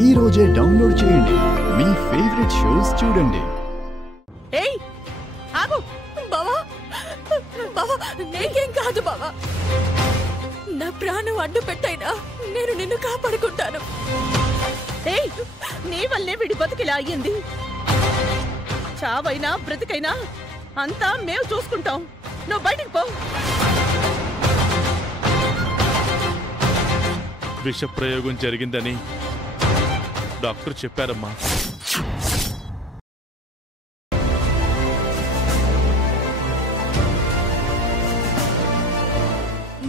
ఈ రోజే డౌన్లోడ్ చేయండి, మీ ఫేవరెట్ షోస్ చూడండి. ఏయ్ ఆగు బావా, బావా నీకేం కాదు బావా. నా ప్రాణం అడ్డు పెట్టైనా నేను నిన్ను కాపాడుకుంటాను. ఏయ్ నీ వల్లే వీడి బతుకిలా అయ్యింది. చావైనా బ్రతికైనా అంతా మేము చూసుకుంటాం. నువ్వు బయటికి పో. విష ప్రయోగం జరిగిందని డాక్టర్ చెప్పారమ్మా.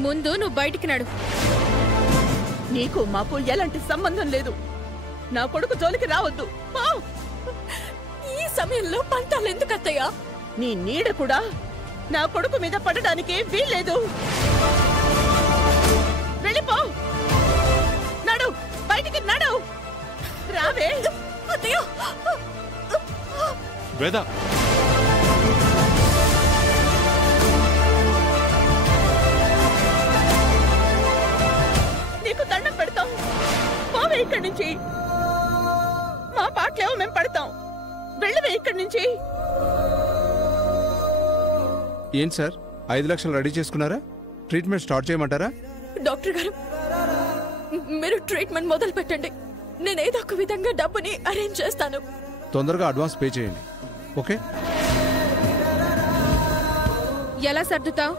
ముందు నువ్వు బయటికి నడు. నీకు మాకు ఎలాంటి సంబంధం లేదు. నా కొడుకు జోలికి రావద్దు. ఈ సమయంలో పంతాలు ఎందుకు అత్తయ్యా? నీ నీడ కూడా నా కొడుకు మీద పడడానికి వీల్లేదు. వెళ్ళిపో. నడు, బయటికి నడు. రావే అత్తయ్య. వేద, నీకు దండం పెడతాం. పోవే ఇక్కడి నుంచి. మా పాటలేవో మేము పడతాం. వెళ్ళవే ఇక్కడి నుంచి. ఏంటి సార్, 5 లక్షలు రెడీ చేసుకున్నారా? ట్రీట్మెంట్ స్టార్ట్ చేయమంటారా? డాక్టర్ గారు, మీరు ట్రీట్మెంట్ మొదలు పెట్టండి. నేను ఏదో ఒక విధంగా డబ్బుని అరేంజ్ చేస్తాను. తొందరగా అడ్వాన్స్ పే చేయండి. ఓకే? ఎలా సర్దుతావు?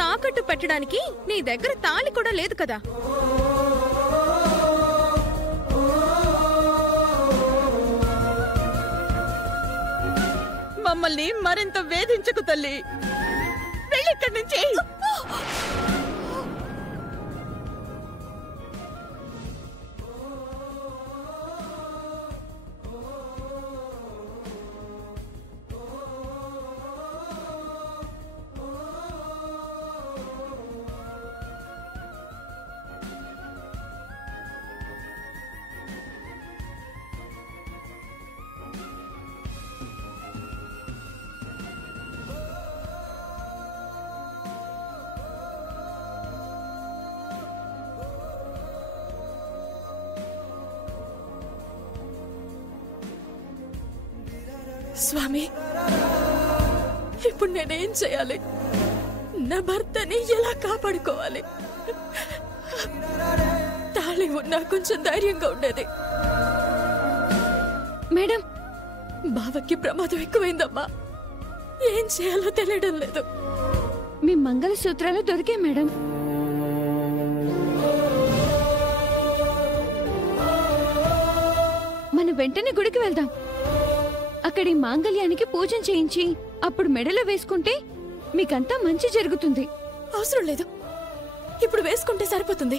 తాకట్టు పెట్టడానికి నీ దగ్గర తాళి కూడా లేదు కదా. మమ్మల్ని మరింత వేధించకు తల్లి. వెళ్ళి ఇక్కడి నుంచి. స్వామి, ఇప్పుడు నేనేం చేయాలి? నా భర్తని ఎలా కాపాడుకోవాలి? తాళి ఉన్నా కొంచెం ధైర్యంగా ఉండేది. మేడం, బావకి ప్రమాదం ఎక్కువైందమ్మా. ఏం చేయాలో తెలియడం లేదు. మీ మంగళసూత్రాలు దొరికాయి మేడం. మనం వెంటనే గుడికి వెళ్దాం. అక్కడి మాంగళ్యానికి పూజన చేయించి అప్పుడు మెడలో వేసుకుంటే మీకంతా మంచి జరుగుతుంది. అవసరం లేదు, ఇప్పుడు వేసుకుంటే సరిపోతుంది.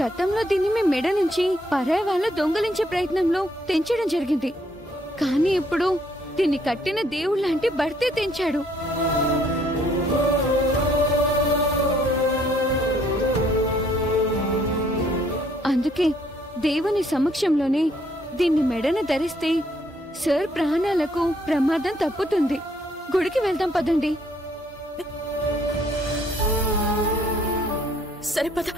గతంలో దీన్ని మీ మెడ నుంచి పరాయి వాళ్ళ దొంగలించే ప్రయత్నంలో తెంచడం జరిగింది. కానీ ఇప్పుడు దీన్ని కట్టిన దేవుళ్లాంటి భర్తే తెంచాడు. అందుకే దేవుని సమక్షంలోనే దీన్ని మెడను ధరిస్తే సార్ ప్రాణాలకు ప్రమాదం తప్పుతుంది. గుడికి వెళ్దాం పదండి. సరే పద.